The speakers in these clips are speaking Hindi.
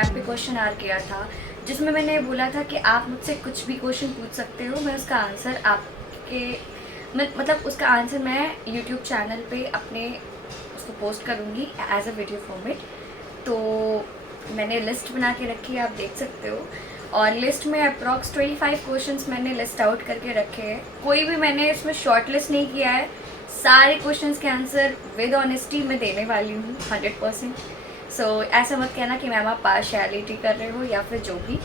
इंस्टाग्राम पे क्वेश्चन आर किया था, जिसमें मैंने बोला था कि आप मुझसे कुछ भी क्वेश्चन पूछ सकते हो, मैं उसका आंसर आपके मतलब उसका आंसर मैं यूट्यूब चैनल पे अपने उसको पोस्ट करूँगी एज अ वीडियो फॉर्मेट। तो मैंने लिस्ट बना के रखी है, आप देख सकते हो। और लिस्ट में अप्रॉक्स 25 क्वेश्चंस मैंने लिस्ट आउट करके रखे हैं। कोई भी मैंने इसमें शॉर्ट लिस्ट नहीं किया है, सारे क्वेश्चंस के आंसर विद ऑनेस्टी मैं देने वाली हूँ 100%। सो ऐसा मत कहना कि मैम आप पार्शियलिटी कर रहे हो या फिर जो भी,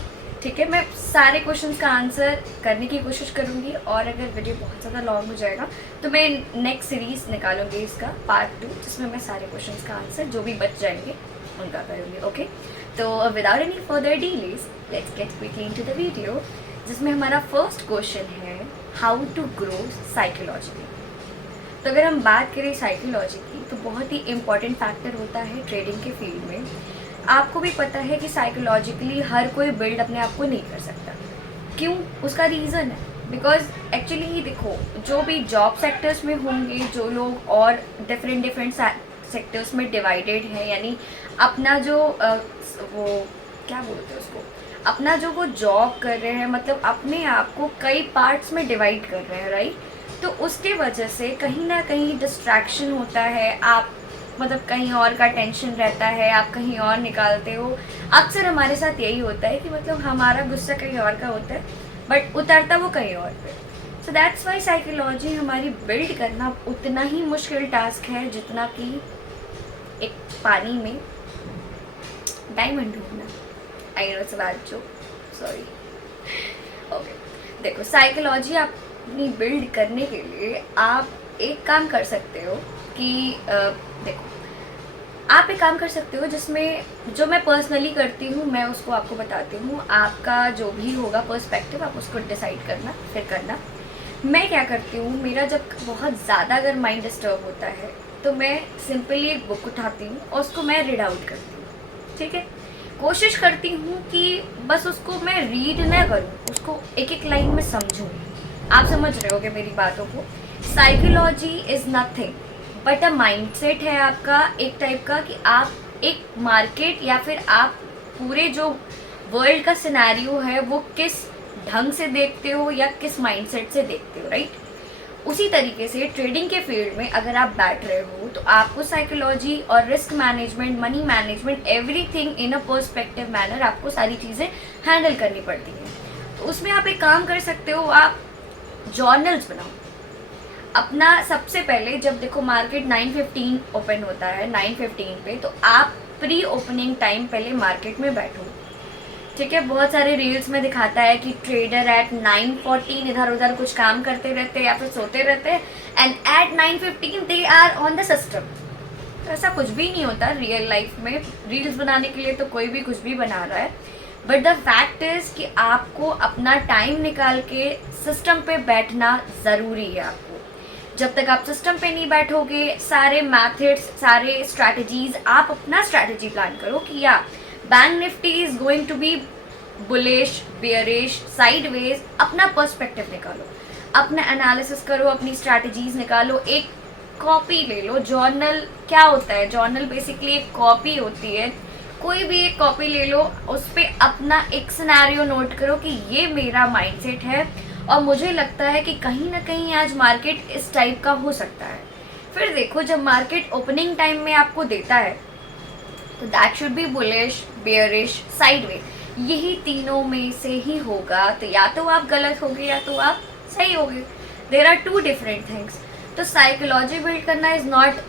ठीक है। मैं सारे क्वेश्चंस का आंसर करने की कोशिश करूँगी, और अगर वीडियो बहुत ज़्यादा लॉन्ग हो जाएगा तो मैं नेक्स्ट सीरीज़ निकालूंगी इसका पार्ट 2, जिसमें मैं सारे क्वेश्चंस का आंसर जो भी बच जाएंगे उनका करूँगी। ओके, तो without any further delays let's get quickly into the video, जिसमें हमारा फर्स्ट क्वेश्चन है हाउ टू ग्रो साइकोलॉजिकली। तो अगर हम बात करें साइकोलॉजी की, तो बहुत ही इम्पॉर्टेंट फैक्टर होता है ट्रेडिंग के फील्ड में। आपको भी पता है कि साइकोलॉजिकली हर कोई बिल्ड अपने आप को नहीं कर सकता। क्यों? उसका रीज़न है बिकॉज एक्चुअली देखो, जो भी जॉब सेक्टर्स में होंगे जो लोग, और डिफरेंट सेक्टर्स में डिवाइडेड है, यानी अपना जो वो क्या बोलते हैं उसको, अपना जो वो जॉब कर रहे हैं, मतलब अपने आप को कई पार्ट्स में डिवाइड कर रहे हैं, राइट। तो उसके वजह से कहीं ना कहीं डिस्ट्रैक्शन होता है, आप मतलब कहीं और का टेंशन रहता है, आप कहीं और निकालते हो। अक्सर हमारे साथ यही होता है कि मतलब हमारा गुस्सा कहीं और का होता है बट उतरता वो कहीं और पे। सो दैट्स वाई साइकोलॉजी हमारी बिल्ड करना उतना ही मुश्किल टास्क है जितना कि एक पानी में डायमंड ढूंढना। I know it's a bad joke, sorry. Okay, देखो साइकोलॉजी अपनी बिल्ड करने के लिए आप एक काम कर सकते हो कि देखो, आप एक काम कर सकते हो जिसमें जो मैं पर्सनली करती हूँ मैं उसको आपको बताती हूँ। आपका जो भी होगा पर्सपेक्टिव आप उसको डिसाइड करना, फिर करना। मैं क्या करती हूँ, मेरा जब बहुत ज़्यादा अगर माइंड डिस्टर्ब होता है तो मैं सिंपली एक बुक उठाती हूँ और उसको मैं रीड आउट करती हूँ, ठीक है। कोशिश करती हूँ कि बस उसको मैं रीड ना करूँ, उसको एक एक लाइन में समझूँ। आप समझ रहे होगे मेरी बातों को। Psychology is nothing but a mindset है आपका, एक टाइप का, कि आप एक मार्केट या फिर आप पूरे जो वर्ल्ड का सिनेरियो है वो किस ढंग से देखते हो या किस माइंडसेट से देखते हो, राइट। उसी तरीके से ट्रेडिंग के फील्ड में अगर आप बैठ रहे हो तो आपको साइकोलॉजी और risk management, money management, everything in a perspective manner आपको सारी चीज़ें हैंडल करनी पड़ती हैं। तो उसमें आप एक काम कर सकते हो, आप जर्नल्स बनाओ अपना। सबसे पहले जब देखो मार्केट 9:15 ओपन होता है, 9:15 पे, तो आप प्री ओपनिंग टाइम पहले मार्केट में बैठो, ठीक है। बहुत सारे रील्स में दिखाता है कि ट्रेडर एट 9:14 इधर उधर कुछ काम करते रहते हैं या फिर सोते रहते हैं, and at 9:15 they are on the system. तो ऐसा कुछ भी नहीं होता रियल लाइफ में। रील्स बनाने के लिए तो कोई भी कुछ भी बना रहा है, बट द फैक्ट इज कि आपको अपना टाइम निकाल के सिस्टम पे बैठना ज़रूरी है। आपको जब तक आप सिस्टम पे नहीं बैठोगे, सारे मैथड्स, सारे स्ट्रैटेजीज, आप अपना स्ट्रैटेजी प्लान करो कि या bank Nifty is going to be bullish, bearish, sideways, अपना पर्सपेक्टिव निकालो, अपना एनालिसिस करो, अपनी स्ट्रैटेजीज निकालो। एक कॉपी ले लो, जर्नल क्या होता है, जर्नल बेसिकली एक कॉपी होती है। कोई भी एक कॉपी ले लो, उस पर अपना एक सिनेरियो नोट करो कि ये मेरा माइंडसेट है और मुझे लगता है कि कहीं ना कहीं आज मार्केट इस टाइप का हो सकता है। फिर देखो जब मार्केट ओपनिंग टाइम में आपको देता है तो that should be bullish, bearish, sideways, यही तीनों में से ही होगा। तो या तो आप गलत होगे या तो आप सही होगे। There are two different things. तो साइकोलॉजी बिल्ड करना इज़ नॉट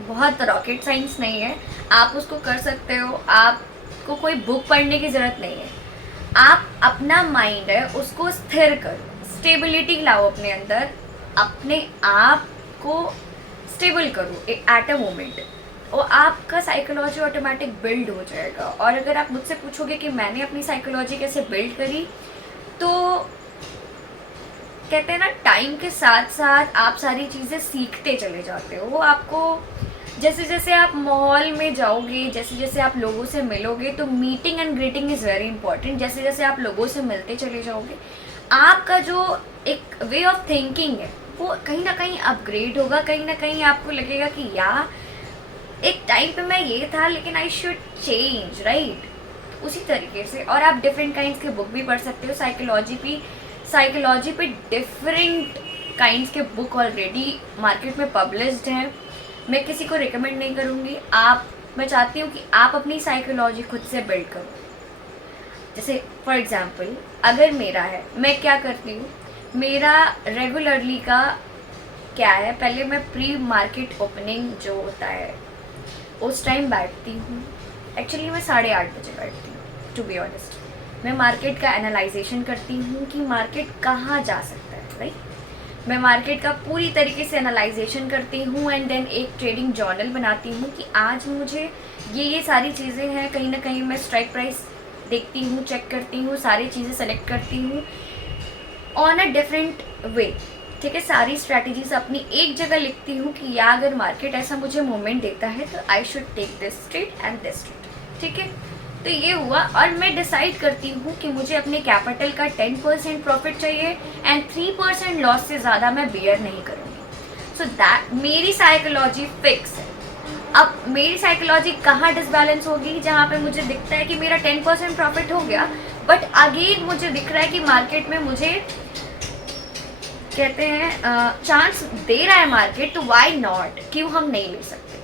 बहुत रॉकेट साइंस नहीं है, आप उसको कर सकते हो। आपको कोई बुक पढ़ने की ज़रूरत नहीं है। आप अपना माइंड है उसको स्थिर करो, स्टेबिलिटी लाओ अपने अंदर, अपने आप को स्टेबल करो एट अ मोमेंट, और आपका साइकोलॉजी ऑटोमेटिक बिल्ड हो जाएगा। और अगर आप मुझसे पूछोगे कि मैंने अपनी साइकोलॉजी कैसे बिल्ड करी, तो कहते हैं ना, टाइम के साथ साथ आप सारी चीज़ें सीखते चले जाते हो। आपको जैसे जैसे आप माहौल में जाओगे, जैसे जैसे आप लोगों से मिलोगे, तो meeting and greeting is very important. जैसे जैसे आप लोगों से मिलते चले जाओगे, आपका जो एक वे ऑफ थिंकिंग है वो कहीं ना कहीं अपग्रेड होगा। कहीं ना कहीं आपको लगेगा कि यार एक टाइम पे मैं ये था लेकिन आई शुड चेंज, राइट। उसी तरीके से। और आप डिफरेंट काइंड्स के बुक भी पढ़ सकते हो। साइकोलॉजी पे डिफरेंट काइंड्स के बुक ऑलरेडी मार्केट में पब्लिश्ड हैं। मैं किसी को रिकमेंड नहीं करूँगी। मैं चाहती हूँ कि आप अपनी साइकोलॉजी खुद से बिल्ड करो। जैसे फॉर एग्जांपल अगर मेरा है, मैं क्या करती हूँ, मेरा रेगुलरली का क्या है, पहले मैं प्री मार्केट ओपनिंग जो होता है उस टाइम बैठती हूँ। एक्चुअली मैं 8:30 बजे बैठती हूँ टू बी ऑनेस्ट। मैं मार्केट का एनालाइजेशन करती हूँ कि मार्केट कहाँ जा सकता है, राइट। मैं मार्केट का पूरी तरीके से एनालाइजेशन करती हूँ एंड देन एक ट्रेडिंग जर्नल बनाती हूँ कि आज मुझे ये सारी चीज़ें हैं। कहीं ना कहीं मैं स्ट्राइक प्राइस देखती हूँ, चेक करती हूँ, सारी चीज़ें सेलेक्ट करती हूँ ऑन अ डिफरेंट वे, ठीक है। सारी स्ट्रैटेजीज अपनी एक जगह लिखती हूँ कि या अगर मार्केट ऐसा मुझे मोमेंट देता है तो I should take this trade and this trade, ठीक है। तो ये हुआ और मैं डिसाइड करती हूँ कि मुझे अपने कैपिटल का 10% प्रॉफिट चाहिए एंड 3% लॉस से ज़्यादा मैं बियर नहीं करूँगी। सो दैट मेरी साइकोलॉजी फिक्स है। अब मेरी साइकोलॉजी कहाँ डिसबैलेंस होगी, जहाँ पे मुझे दिखता है कि मेरा 10% प्रॉफिट हो गया बट अगेन मुझे दिख रहा है कि मार्केट में मुझे कहते हैं चांस दे रहा है मार्केट, तो वाई नॉट, क्यों हम नहीं ले सकते।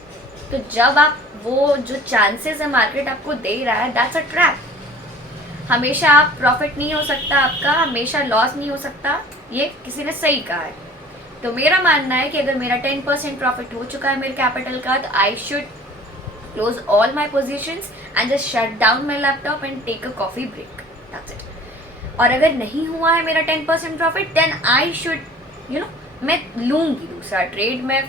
तो जब आप वो जो चांसेस है मार्केट आपको दे रहा है, दैट्स अ ट्रैप। हमेशा आप प्रॉफिट नहीं हो सकता आपका, हमेशा लॉस नहीं हो सकता, ये किसी ने सही कहा है। तो मेरा मानना है कि अगर मेरा 10% प्रॉफिट हो चुका है मेरे कैपिटल का, तो I should close all my positions and just shut down my laptop and take a coffee break, that's it. और अगर नहीं हुआ है मेरा 10% प्रॉफिट, देन आई शुड मैं लूँगी दूसरा ट्रेड। मैं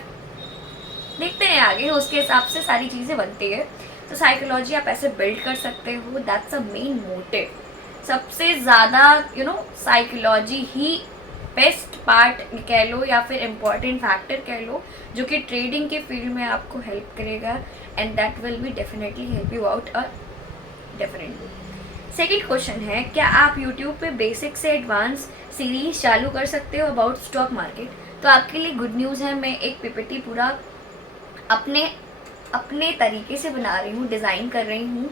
देखते हैं आगे, उसके हिसाब से सारी चीज़ें बनती है। तो साइकोलॉजी आप ऐसे बिल्ड कर सकते हो, दैट्स अ मेन मोटिव। सबसे ज़्यादा साइकोलॉजी ही बेस्ट पार्ट कह लो या फिर इम्पॉर्टेंट फैक्टर कह लो जो कि ट्रेडिंग के फील्ड में आपको हेल्प करेगा and that will be definitely help you out a definitely. Second question है, क्या आप यूट्यूब पे बेसिक से एडवांस सीरीज चालू कर सकते हो अबाउट स्टॉक मार्केट? तो आपके लिए गुड न्यूज़ है, मैं एक पीपीटी पूरा अपने तरीके से बना रही हूँ, डिज़ाइन कर रही हूँ,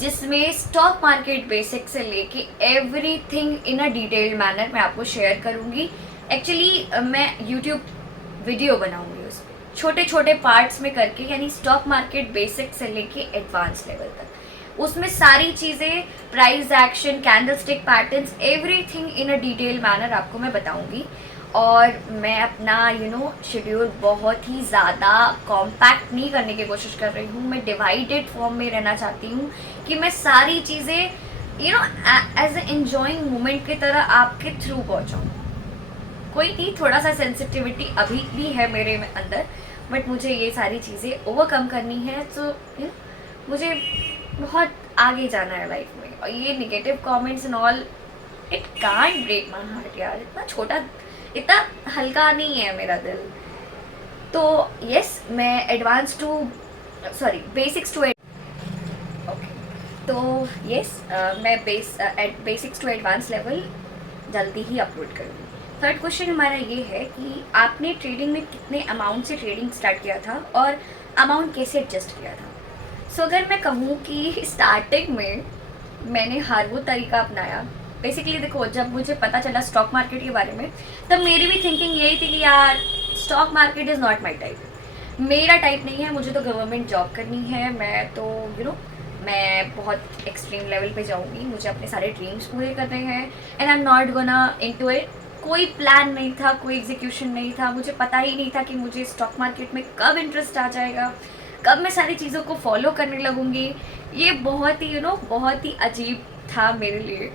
जिसमें स्टॉक मार्केट बेसिक से लेके everything in a detailed manner मैं आपको शेयर करूँगी। एक्चुअली मैं यूट्यूब वीडियो बनाऊँगी उस पर छोटे छोटे पार्ट्स में करके, यानी स्टॉक मार्केट बेसिक से लेके एडवांस लेवल तक। उसमें सारी चीज़ें, price action, candlestick patterns, everything in a detail manner आपको मैं बताऊँगी। और मैं अपना शेड्यूल बहुत ही ज़्यादा कॉम्पैक्ट नहीं करने की कोशिश कर रही हूँ। मैं डिवाइडेड फॉर्म में रहना चाहती हूँ कि मैं सारी चीज़ें एज ए एन्जॉइंग मोमेंट की तरह आपके थ्रू पहुँचाऊँ। कोई नहीं, थोड़ा सा सेंसिटिविटी अभी भी है मेरे अंदर, बट मुझे ये सारी चीज़ें ओवरकम करनी है। तो मुझे बहुत आगे जाना है लाइफ में, और ये negative comments and all, it can't break my heart यार। इतना हल्का नहीं है मेरा दिल। तो यस, मैं बेसिक्स टू ओके, तो यस मैं बेसिक्स टू एडवांस लेवल जल्दी ही अपलोड करूँगी। थर्ड क्वेश्चन हमारा ये है कि आपने ट्रेडिंग में कितने अमाउंट से ट्रेडिंग स्टार्ट किया था और अमाउंट कैसे एडजस्ट किया था? सो अगर मैं कहूँ कि स्टार्टिंग में मैंने हर वो तरीका अपनाया। बेसिकली देखो, जब मुझे पता चला स्टॉक मार्केट के बारे में, तब मेरी भी थिंकिंग यही थी कि यार stock market is not my type, मेरा टाइप नहीं है, मुझे तो गवर्नमेंट जॉब करनी है। मैं तो मैं बहुत एक्सट्रीम लेवल पे जाऊँगी, मुझे अपने सारे ड्रीम्स पूरे करने हैं and I am not gonna into it. कोई प्लान नहीं था, कोई एग्जीक्यूशन नहीं था, मुझे पता ही नहीं था कि मुझे स्टॉक मार्केट में कब इंटरेस्ट आ जाएगा, कब मैं सारी चीज़ों को फॉलो करने लगूँगी। ये बहुत ही बहुत ही अजीब था मेरे लिए।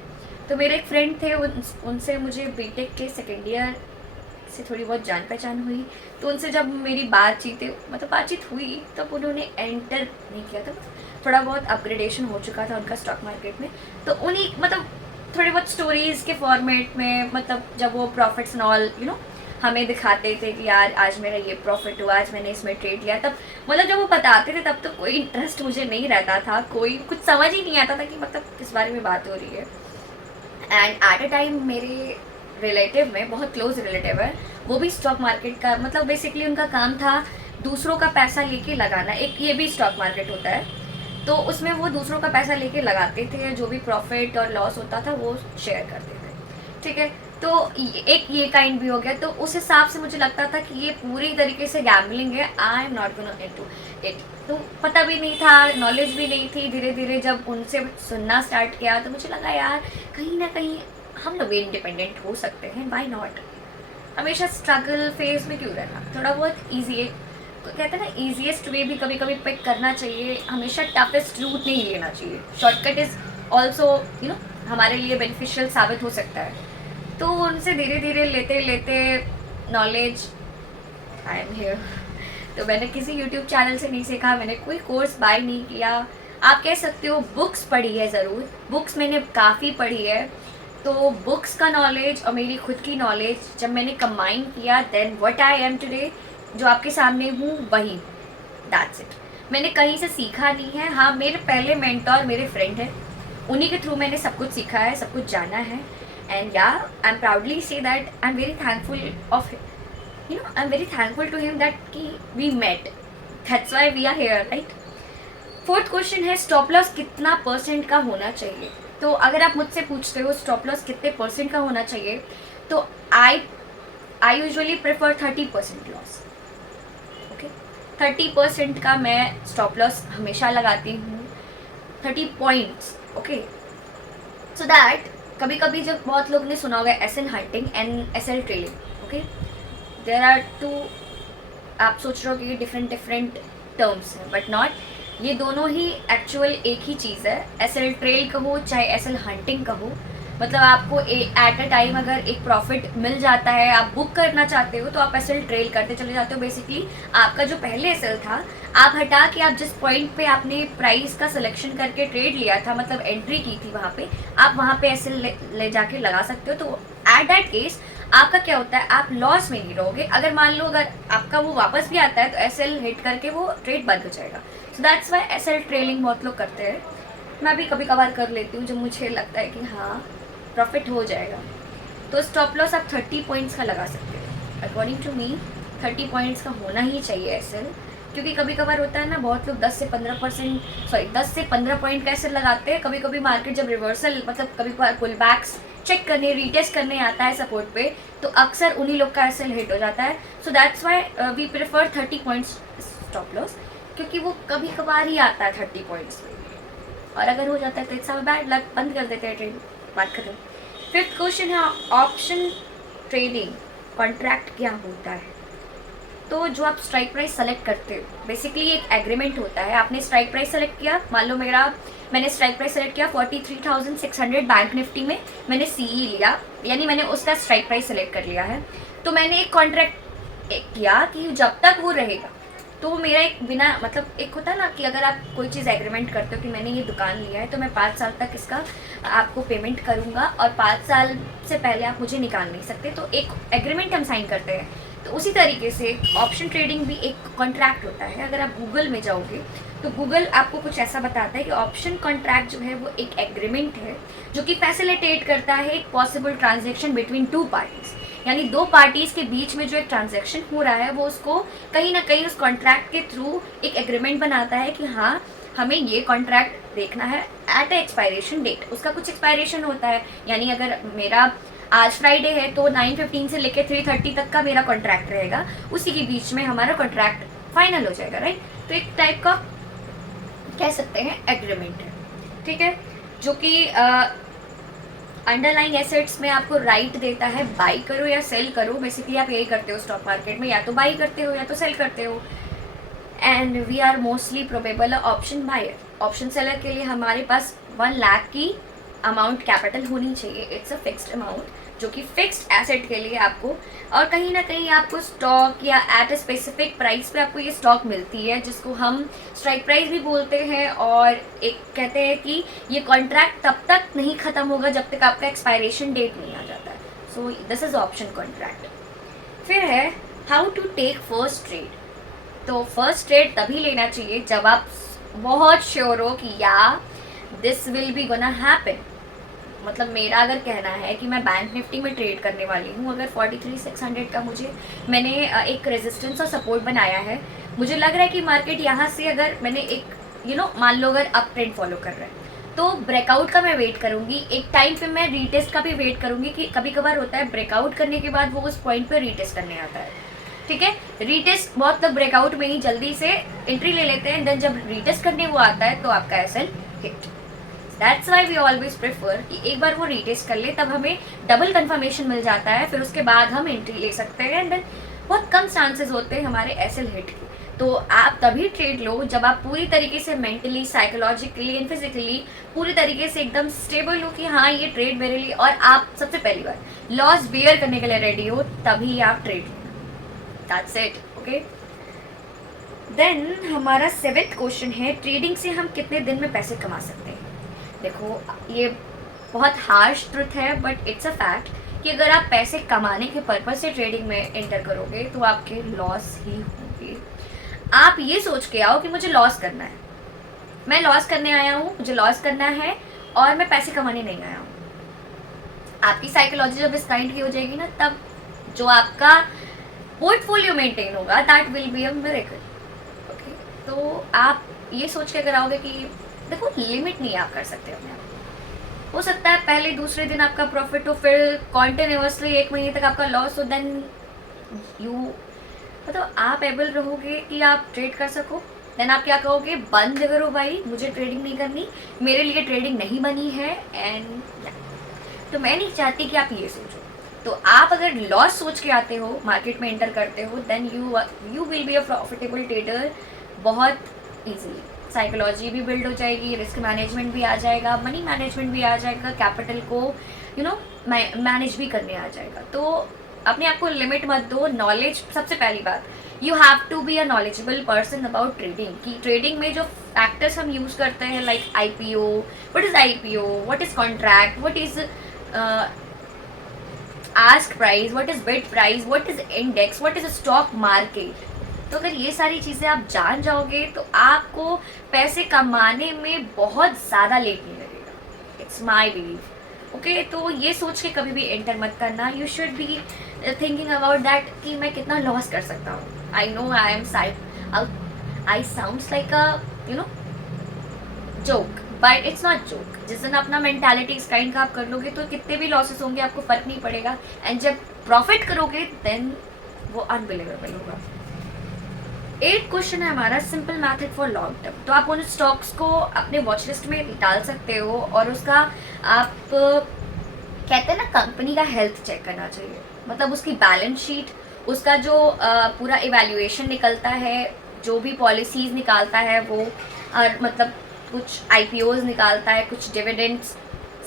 तो मेरे एक फ्रेंड थे, उनसे मुझे बीटेक के सेकेंड ईयर से थोड़ी बहुत जान पहचान हुई। तो उनसे जब मेरी बातचीत हुई, तब उन्होंने एंटर नहीं किया था, थोड़ा बहुत अपग्रेडेशन हो चुका था उनका स्टॉक मार्केट में। तो उन्हीं थोड़ी बहुत स्टोरीज़ के फॉर्मेट में, जब वो प्रॉफिट्स एंड ऑल हमें दिखाते थे कि यार आज मेरा ये प्रॉफिट हुआ, आज मैंने इसमें ट्रेड लिया, तब जब वो बताते थे तब तो कोई इंटरेस्ट मुझे नहीं रहता था, कोई कुछ समझ ही नहीं आता था कि किस बारे में बात हो रही है। एंड एट अ टाइम मेरे रिलेटिव में, बहुत क्लोज रिलेटिव है, वो भी स्टॉक मार्केट का बेसिकली उनका काम था दूसरों का पैसा लेके लगाना। एक ये भी स्टॉक मार्केट होता है। तो उसमें वो दूसरों का पैसा लेके लगाते थे, जो भी प्रॉफिट और लॉस होता था वो शेयर करते थे, ठीक है। तो एक ये काइंड भी हो गया, तो उस हिसाब से मुझे लगता था कि ये पूरी तरीके से गैम्बलिंग है, I am not gonna into it. तो पता भी नहीं था, नॉलेज भी नहीं थी। धीरे धीरे जब उनसे सुनना स्टार्ट किया तो मुझे लगा यार कहीं ना कहीं हम लोग भी इंडिपेंडेंट हो सकते हैं, व्हाई नॉट। हमेशा स्ट्रगल फेज में क्यों रहना, थोड़ा बहुत ईजी है, कहते हैं ना ईजीएस्ट वे भी कभी कभी पिक करना चाहिए, हमेशा टफेस्ट रूट नहीं लेना चाहिए। शॉर्टकट इज ऑल्सो हमारे लिए बेनिफिशियल साबित हो सकता है। तो उनसे धीरे धीरे लेते लेते नॉलेज, आई एम हियर। तो मैंने किसी यूट्यूब चैनल से नहीं सीखा, मैंने कोई कोर्स बाय नहीं किया, आप कह सकते हो बुक्स पढ़ी है ज़रूर, बुक्स मैंने काफ़ी पढ़ी है। तो बुक्स का नॉलेज और मेरी खुद की नॉलेज जब मैंने कंबाइन किया, then what I am today, जो आपके सामने हूँ वही, दैट्स इट। मैंने कहीं से सीखा नहीं है। हाँ, मेरे पहले मेंटोर मेरे फ्रेंड हैं, उन्हीं के थ्रू मैंने सब कुछ सीखा है, सब कुछ जाना है। एंड या I am proudly say that I am very thankful of I am very thankful to him that कि we met, that's why we are here, right. Fourth question है स्टॉप लॉस कितना परसेंट का होना चाहिए। तो अगर आप मुझसे पूछते हो स्टॉप लॉस कितने परसेंट का होना चाहिए, तो I usually prefer 30% loss. Okay, 30% का मैं स्टॉप लॉस हमेशा लगाती हूँ, 30 पॉइंट्स। ओके, सो दैट कभी कभी जब बहुत लोग ने सुना होगा SL hunting and SL trailing, okay, there are two, आप सोच रहे हो कि ये डिफरेंट टर्म्स हैं, बट नॉट, ये दोनों ही एक्चुअल एक ही चीज़ है। एसएल ट्रेल कहो चाहे एसएल हंटिंग कहो, मतलब आपको एट अ टाइम अगर एक प्रॉफिट मिल जाता है, आप बुक करना चाहते हो तो आप एसएल ट्रेल करते चले जाते हो। बेसिकली आपका जो पहले एसएल था, आप हटा के आप जिस पॉइंट पे आपने प्राइस का सिलेक्शन करके ट्रेड लिया था, मतलब एंट्री की थी वहाँ पे, आप वहाँ पे एसएल ले जाके लगा सकते हो। तो एट दैट केस आपका क्या होता है, आप लॉस में नहीं रहोगे। अगर मान लो अगर आपका वो वापस भी आता है तो एसएल हिट करके वो ट्रेड बंद हो जाएगा। So that's why SL trailing बहुत लोग करते हैं, मैं भी कभी कभार कर लेती हूँ जब मुझे लगता है कि हाँ प्रॉफिट हो जाएगा। तो स्टॉप लॉस आप 30 पॉइंट्स का लगा सकते हो। अकॉर्डिंग टू मी 30 पॉइंट्स का होना ही चाहिए एसएल, क्योंकि कभी कभार होता है ना, बहुत लोग 10 से 15 पॉइंट का एसएल लगाते हैं। कभी कभी मार्केट जब रिवर्सल, मतलब कभी कभार पुल बैक्स चेक करने, रीटेस्ट करने आता है सपोर्ट पे, तो अक्सर उन्हीं लोग का एसएल हिट हो जाता है। So that's why we prefer 30 points stop loss, क्योंकि वो कभी कभार ही आता है 30 पॉइंट्स में, और अगर हो जाता है तो इट्स अ बैड लक, बंद कर देते हैं ट्रेड, बात खत्म। फिफ्थ क्वेश्चन है ऑप्शन ट्रेडिंग कॉन्ट्रैक्ट क्या होता है। तो जो आप स्ट्राइक प्राइस सेलेक्ट करते हो, बेसिकली एक एग्रीमेंट होता है। आपने स्ट्राइक प्राइस सेलेक्ट किया, मान लो मैंने स्ट्राइक प्राइस सेलेक्ट किया 43,600 बैंक निफ्टी में, मैंने सीई लिया, यानी मैंने उसका स्ट्राइक प्राइस सेलेक्ट कर लिया है। तो मैंने एक कॉन्ट्रैक्ट किया कि जब तक वो रहेगा, तो मेरा एक बिना, मतलब एक होता है ना कि अगर आप कोई चीज़ एग्रीमेंट करते हो कि मैंने ये दुकान लिया है तो मैं 5 साल तक इसका आपको पेमेंट करूँगा और 5 साल से पहले आप मुझे निकाल नहीं सकते, तो एक एग्रीमेंट हम साइन करते हैं। तो उसी तरीके से ऑप्शन ट्रेडिंग भी एक कॉन्ट्रैक्ट होता है। अगर आप गूगल में जाओगे तो गूगल आपको कुछ ऐसा बताता है कि ऑप्शन कॉन्ट्रैक्ट जो है वो एक एग्रीमेंट है जो कि फैसिलिटेट करता है एक पॉसिबल ट्रांजैक्शन बिटवीन 2 पार्टीज, यानी 2 पार्टीज के बीच में जो एक ट्रांजैक्शन हो रहा है वो उसको कहीं ना कहीं उस कॉन्ट्रैक्ट के थ्रू एक एग्रीमेंट बनाता है कि हाँ हमें ये कॉन्ट्रैक्ट देखना है एट ए एक्सपायरेशन डेट, उसका कुछ एक्सपायरेशन होता है। यानी अगर मेरा आज फ्राइडे है तो 9:15 से लेकर 3:30 तक का मेरा कॉन्ट्रैक्ट रहेगा, उसी के बीच में हमारा कॉन्ट्रैक्ट फाइनल हो जाएगा, राइट। तो एक टाइप का कह सकते हैं एग्रीमेंट है, ठीक है, जो कि अंडरलाइंग एसेट्स में आपको राइट देता है बाई करो या सेल करो। बेसिकली आप यही करते हो स्टॉक मार्केट में, या तो बाई करते हो या तो सेल करते हो। And we are mostly probable option buyer. Option seller के लिए हमारे पास 1 लाख की अमाउंट कैपिटल होनी चाहिए, इट्स अ फिक्स्ड अमाउंट, जो कि फिक्स्ड एसेट के लिए आपको, और कहीं ना कहीं आपको स्टॉक या एट अ स्पेसिफिक प्राइस पे आपको ये स्टॉक मिलती है, जिसको हम स्ट्राइक प्राइस भी बोलते हैं। और एक कहते हैं कि ये कॉन्ट्रैक्ट तब तक नहीं ख़त्म होगा जब तक आपका एक्सपायरेशन डेट नहीं आ जाता है। So this is option contract. फिर है how to take first trade. तो फर्स्ट ट्रेड तभी लेना चाहिए जब आप बहुत श्योर हो कि या this will be gonna happen. मतलब मेरा अगर कहना है कि मैं बैंक निफ्टी में ट्रेड करने वाली हूँ, अगर 43,600 का मैंने एक रेजिस्टेंस और सपोर्ट बनाया है, मुझे लग रहा है कि मार्केट यहाँ से, अगर मैंने एक मान लो अगर अप ट्रेंड फॉलो कर रहे हैं तो ब्रेकआउट का मैं वेट करूंगी, एक टाइम पे मैं रीटेस्ट का भी वेट करूंगी कि कभी कभार होता है ब्रेकआउट करने के बाद वो उस पॉइंट पे रीटेस्ट करने आता है, ठीक है। रीटेस्ट बहुत तक ब्रेकआउट में ही जल्दी से एंट्री ले लेते हैं, देन जब रीटेस्ट करने वो आता है तो आपका SL hit. That's why we always prefer कि एक बार वो रीटेस्ट कर ले, तब हमें डबल कंफर्मेशन मिल जाता है, फिर उसके बाद हम एंट्री ले सकते हैं, एंड देन बहुत कम चांसेस होते हैं हमारे एसएल हिट के। तो आप तभी ट्रेड लो जब आप पूरी तरीके से मेंटली, साइकोलॉजिकली एंड फिजिकली पूरी तरीके से एकदम स्टेबल हो कि हाँ ये ट्रेड मेरे लिए, और आप सबसे पहली बार लॉस बेयर करने के लिए रेडी हो, तभी आप ट्रेड लो। That's it, okay. देन हमारा 7th क्वेश्चन है, ट्रेडिंग से हम कितने दिन में पैसे कमा सकते हैं। देखो ये बहुत हार्श ट्रुथ है बट इट्स अ फैक्ट कि अगर आप पैसे कमाने के पर्पज से ट्रेडिंग में एंटर करोगे तो आपके लॉस ही होंगे। आप ये सोच के आओ कि मुझे लॉस करना है, मैं लॉस करने आया हूँ, मुझे लॉस करना है और मैं पैसे कमाने नहीं आया हूँ। आपकी साइकोलॉजी जब इस काइंड की हो जाएगी ना, तब जो आपका पोर्टफोलियो मेंटेन होगा that will be a miracle, okay. तो आप ये सोच के अगर आओगे कि देखो लिमिट नहीं आप कर सकते अपने आप, हो सकता है पहले दूसरे दिन आपका प्रॉफिट हो, फिर कॉन्टिन्यूसली 1 महीने तक आपका लॉस हो, देन यू मतलब आप एबल रहोगे कि आप ट्रेड कर सको। देन आप क्या कहोगे, बंद करो भाई, मुझे ट्रेडिंग नहीं करनी, मेरे लिए ट्रेडिंग नहीं बनी है, एंड तो मैं नहीं चाहती कि आप ये सोचो। तो आप अगर लॉस सोच के आते हो, मार्केट में एंटर करते हो, then you will be a profitable trader बहुत ईजीली। साइकोलॉजी भी बिल्ड हो जाएगी, रिस्क मैनेजमेंट भी आ जाएगा, मनी मैनेजमेंट भी आ जाएगा, कैपिटल को मैनेज भी करने आ जाएगा। तो अपने आप को लिमिट मत दो। नॉलेज सबसे पहली बात, you have to be a knowledgeable person about trading. कि ट्रेडिंग में जो फैक्टर्स हम यूज़ करते हैं like IPO, what is IPO, what is contract, what is ask price, what is bid price, what is index, what is stock market. तो अगर ये सारी चीज़ें आप जान जाओगे तो आपको पैसे कमाने में बहुत ज़्यादा लेट नहीं लगेगा। It's my believe, okay. तो ये सोच के कभी भी एंटर मत करना। You should be thinking about that कि मैं कितना लॉस कर सकता हूँ। I know I sounds like a joke, but it's not joke. जिस दिन अपना मेंटालिटी इस काइंड का आप कर लोगे तो कितने भी लॉसेस होंगे आपको फर्क नहीं पड़ेगा, एंड जब प्रॉफिट करोगे देन वो अनबिलीवेबल होगा। 8 क्वेश्चन है हमारा, simple method for long term. तो आप उन स्टॉक्स को अपने वॉच लिस्ट में डाल सकते हो और उसका आप कहते हैं ना कंपनी का हेल्थ चेक करना चाहिए, मतलब उसकी बैलेंस शीट, उसका जो पूरा इवैल्यूएशन निकलता है, जो भी पॉलिसीज निकालता है वो, और मतलब कुछ आईपीओज निकालता है, कुछ डिविडेंड्स,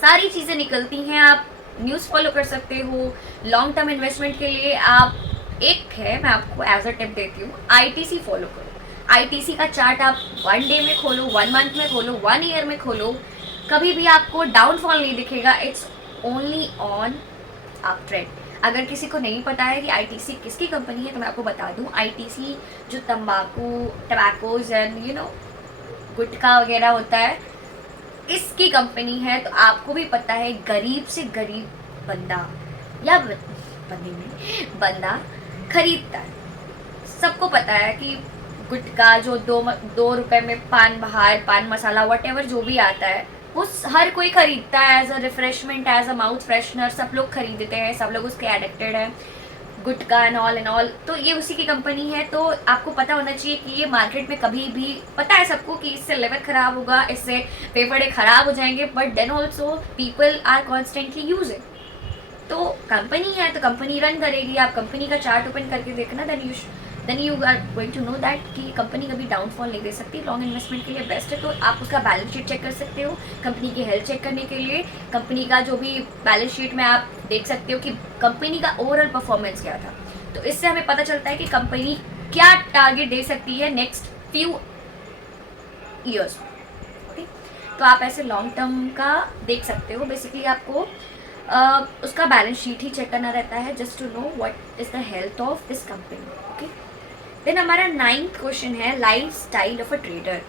सारी चीज़ें निकलती हैं। आप न्यूज़ फॉलो कर सकते हो। लॉन्ग टर्म इन्वेस्टमेंट के लिए आप एक है, मैं आपको एज अ टिप देती हूँ, आईटीसी फॉलो करो। आईटीसी का चार्ट आप 1 डे में खोलो, 1 मंथ में खोलो, 1 ईयर में खोलो, कभी भी आपको डाउनफॉल नहीं दिखेगा। It's only on up trend. अगर किसी को नहीं पता है कि आईटीसी किसकी कंपनी है तो मैं आपको बता दूं, आईटीसी जो टबैकोज एंड गुटखा वगैरह होता है, इसकी कंपनी है। तो आपको भी पता है, गरीब से गरीब बंदा या बंदा खरीदता है। सबको पता है कि गुटखा जो 2 रुपए में पान बहार, पान मसाला, वट जो भी आता है, वो हर कोई खरीदता है as a refreshment, as a mouth freshener. सब लोग खरीदते हैं, सब लोग उसके एडिक्टेड है, गुटखा एंड ऑल। तो ये उसी की कंपनी है। तो आपको पता होना चाहिए कि ये मार्केट में कभी भी, पता है सबको कि इससे लिवर खराब होगा, इससे फेफड़े खराब हो जाएंगे, but then also people are constantly using. तो कंपनी है तो कंपनी रन करेगी। आप कंपनी का चार्ट ओपन करके देखना, then you are going to know that कि कंपनी कभी डाउनफॉल नहीं दे सकती। लॉन्ग इन्वेस्टमेंट के लिए बेस्ट है। तो आप उसका बैलेंस शीट चेक कर सकते हो। कंपनी की हेल्थ चेक करने के लिए कंपनी का जो भी बैलेंस शीट में आप देख सकते हो कि कंपनी का ओवरऑल परफॉर्मेंस क्या था। तो इससे हमें पता चलता है कि कंपनी क्या टारगेट दे सकती है नेक्स्ट फ्यू ईयर्स में, ओके। तो आप ऐसे लॉन्ग टर्म का देख सकते हो। बेसिकली आपको उसका बैलेंस शीट ही चेक करना रहता है, just to know what is the health of this company, okay. Then हमारा 9th क्वेश्चन है, life style of a trader.